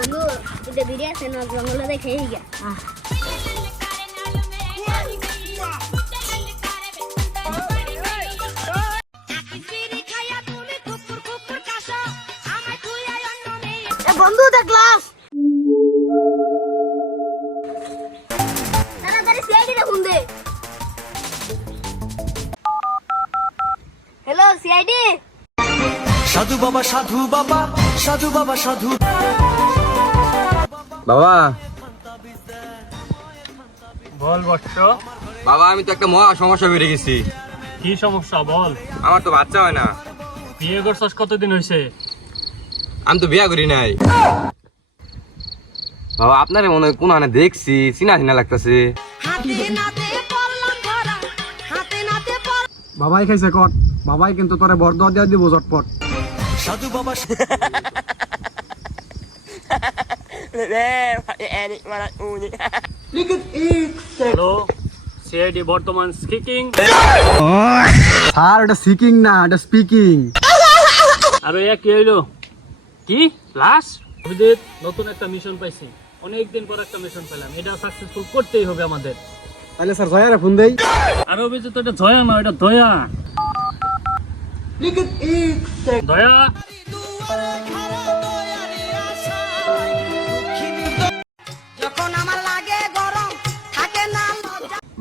বন্ধু এটা বিরিয়া আছে না জঙ্গলে দেখে গিয়া বন্ধু দা ক্লাস তাড়াতাড়ি সিআইডি রে ফোন দে হ্যালো সিআইডি সাধু বাবা সাধু বাবা সাধু বাবা সাধু বাবা বল বৎস, বাবা আমি তো একটা মহা সমস্যা বেড়ে গেছি। কি সমস্যা বল? আমার তো বাচ্চা হয় না। বিয়ে করছস কতদিন হয়েছে? আমি তো বিয়া করি নাই। বাবা আপনারে মনে হয় কোন দেখছি, চিনা চিনা লাগতেছে। বাবাই খাইছে কট, বাবাই কিন্তু তোরে বরদোয়া দিয়া দিব ঝটপট। সাধু বাবা হ্যালো সিআইডি বর্তমান স্পিকিং। স্যার এটা সিকিং না, এটা স্পিকিং। আরে কি হইলো? কি লাশ? অভিজিৎ নতুন একটা মিশন পাইছি, অনেকদিন পর একটা মিশন পেলাম, এটা সাকসেসফুল করতেই হবে আমাদের। তাহলে স্যার জয়ারে ফোন দেই। আরে অভিজিৎ এটা জয়া না, এটা দয়া। দয়া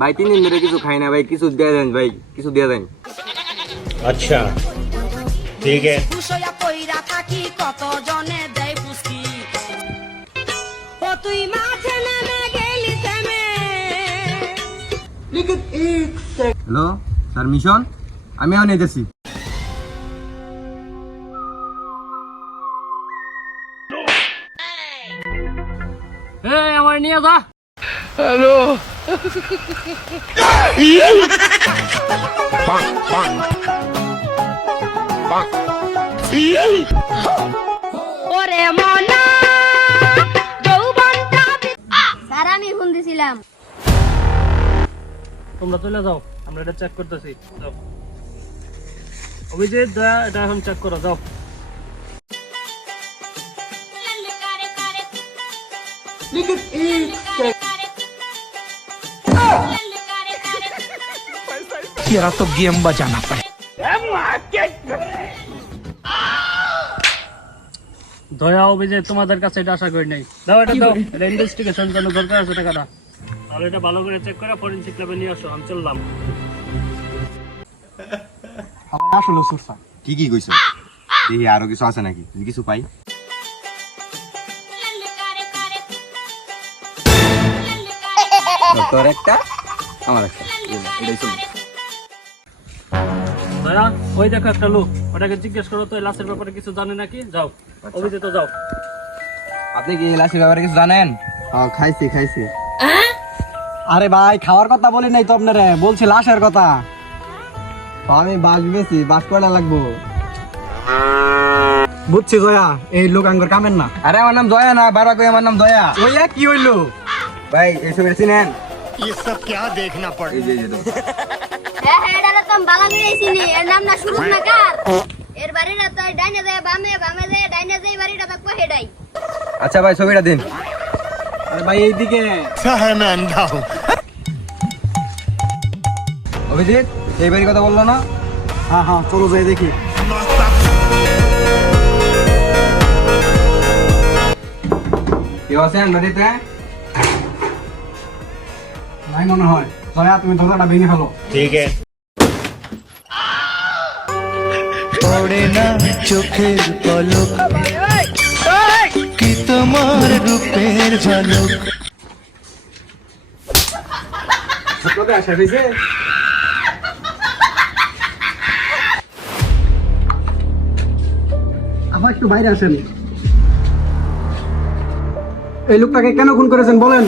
ভাই 3 দিন ধরে কিছু খাই না ভাই, কিছু দেয়া দেন ভাই, কিছু দেয়া দেন। अच्छा ठीक है পুষয়া কইরা থাকি কত জনে দেয় পুষ্টি ও তুই মাঠে নেমে গেলি থেমে হ্যালো স্যার মিশন, আমি এখন এসেছি। এই আমার নিয়ে যা। ওরে মনা যৌবনটা স্যার আমি ফোন দিছিলাম তোমরা চলে যাও, আমরা এটা চেক করতেছি। যাও অভিজিৎ, দয়া এটা এখন চেক করো, যাও। तेरा तो गेम बजाना पड़े দয়া অভিজিৎ তোমাদের কাছে এটা আশা করি নাই। দাও এটা দাও, এটা ইনভেস্টিগেশন জন্য দরকার আছে টাকাটা। তাহলে এটা ভালো করে চেক করে ফরেনসিক ল্যাবে নিয়ে আসো, আমি চললাম। আসলে সুরসা কি কি কইছো? দেখি আরো কিছু আছে নাকি, যদি কিছু পাই। তোর একটা, আমার একটা, এটাই চলবে। দয়া ওই দেখো একটা লোক, ওটাকে জিজ্ঞেস করো তো এই লাশের ব্যাপারে কিছু জানে নাকি। যাও অভিজিৎ যাও। আপনি কি লাশের ব্যাপারে কিছু জানেন? খাইছি খাইছি। আরে ভাই খাওয়ার কথা বলি নাই তো আপনারে, বলছি লাশের কথা। আমি বাস বেশি, বাস কয়টা লাগবো? বুঝছি জয়া, এই লোক আঙ্গুর কামেন না। আরে আমার নাম দয়া না, বারবার কই আমার নাম দয়া। ওইয়া কি হইলো? ভাই এইসব চিনেন? ये सब क्या देखना पड़ এই যে এই যে দেখো। হ্যাঁ হ্যাঁ এটা তো বালা গেছি নি এর নাম না শুরু না কার এর বাড়িটা তো ডাইনে যায় বামে, বামে যায় ডাইনে যায়, বাড়িটা থাকবো হেডাই। আচ্ছা ভাই ছবিটা দিন। আরে ভাই এইদিকে। है मैं अंधा हूँ অভিজিৎ এই বাড়ির কথা বললো না? হ্যাঁ হ্যাঁ চলো যাই দেখি। কেউ আছেন বাড়িতে? নাই মনে হয়। জয়া তুমি দরজাটা ভেঙে ফেলো। ठीक है পড়ে না চোখের পলক কি তোমার রূপের ঝলক কোথায় আসা হয়েছে? আবার একটু বাইরে আসেন। এই লোকটাকে কেন খুন করেছেন বলেন?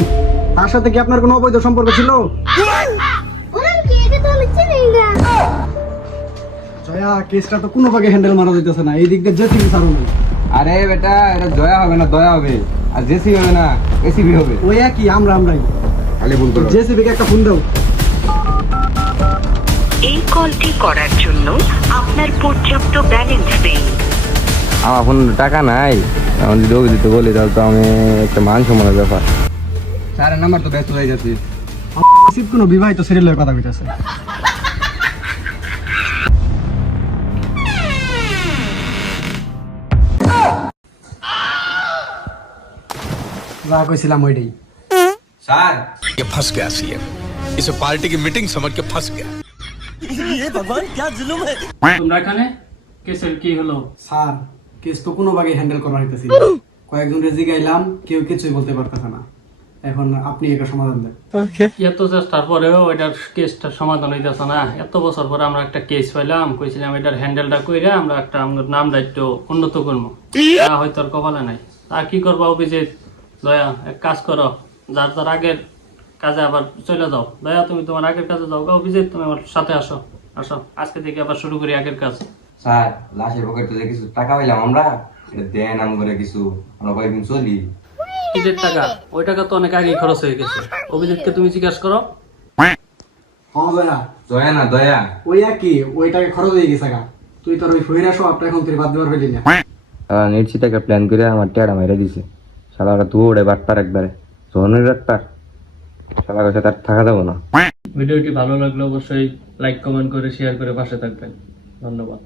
তার সাথে কি আপনার কোনো অবৈধ সম্পর্ক ছিল? ওরে কি এটা তো আমি চিনি না। জয়া কেসটা তো কোনো ভাগে হ্যান্ডেল মারা যাইতেছে না, এই দিক দিয়ে জেসিবি সারুন। আরে বেটা এটা জয়া হবে না, দয়া হবে। আর জেসি হবে না, এসিবি হবে। ওই একই, আমরাই খালি ভুল করো। জেসিবি কে একটা ফোন দাও। এই কলটি করার জন্য আপনার পর্যাপ্ত ব্যালেন্স নেই। আমার ফোন টাকা নাই, আমি যদি অভিজিৎ বলি তাহলে তো আমি একটা মান সম্মানের ব্যাপার। স্যারের নাম্বার তো ব্যস্ত হয়ে যাচ্ছি। আসিফ কোনো বিবাহিত সিরিয়ালের কথা কইতাছে। যা কইছিলাম ওইটাই। স্যার ये फंस गया सीएम, इसे पार्टी की मीटिंग समझ के फंस गया। তোমরা এখানে কেসের কি হলো? স্যার কেস তো কোনো ভাগে হ্যান্ডেল করা হইতেছে না। কয়েকজন রেজি গাইলাম, কেউ কিছুই বলতে পারতেছে না। এখন আপনি একটা সমাধান দেন। এত চেষ্টার পরেও এটার কেসটা সমাধান হইতেছে না। এত বছর পরে আমরা একটা কেস পাইলাম, কইছিলাম এটার হ্যান্ডেলটা কইরা আমরা একটা আমাদের নাম দায়িত্ব উন্নত করবো, তা হয়তো আর কপালে নাই। তা কি করবো অভিজিৎ, দয়া এক কাজ করো, যার যার আগের কাজে আবার চলে যাও। দয়া তুমি তোমার আগের কাজে যাও গা, অভিজিৎ তুমি আমার সাথে আসো। আসো আজকে থেকে আবার শুরু করি আগের কাজ। স্যার লাশের পকেটে যে কিছু টাকা পাইলাম আমরা, এটা দেন নাম করে কিছু, আমরা কয়েকদিন চলি। কিসের টাকা? ওই টাকা তো অনেক আগেই খরচ হয়ে গেছে। অভিজিৎকে তুমি জিজ্ঞাসা করো। হ্যাঁ দয়া, দয়া না দয়া, ওই একই, ওইটাকে খরচ হয়ে গেছে গা। তুই তোর ওই ফইরা সব আপনি এখন তুই বাদ দেওয়ার ফেলি না। নিশ্চিত একটা প্ল্যান করে আমার টেড়া মেরে দিছে। শালারা তুই ওরে বাটপার একবারে ধরনের বাটপার, শালার কাছে তার থাকা যাবো না। ভিডিওটি ভালো লাগলে অবশ্যই লাইক কমেন্ট করে শেয়ার করে পাশে থাকবেন। ধন্যবাদ।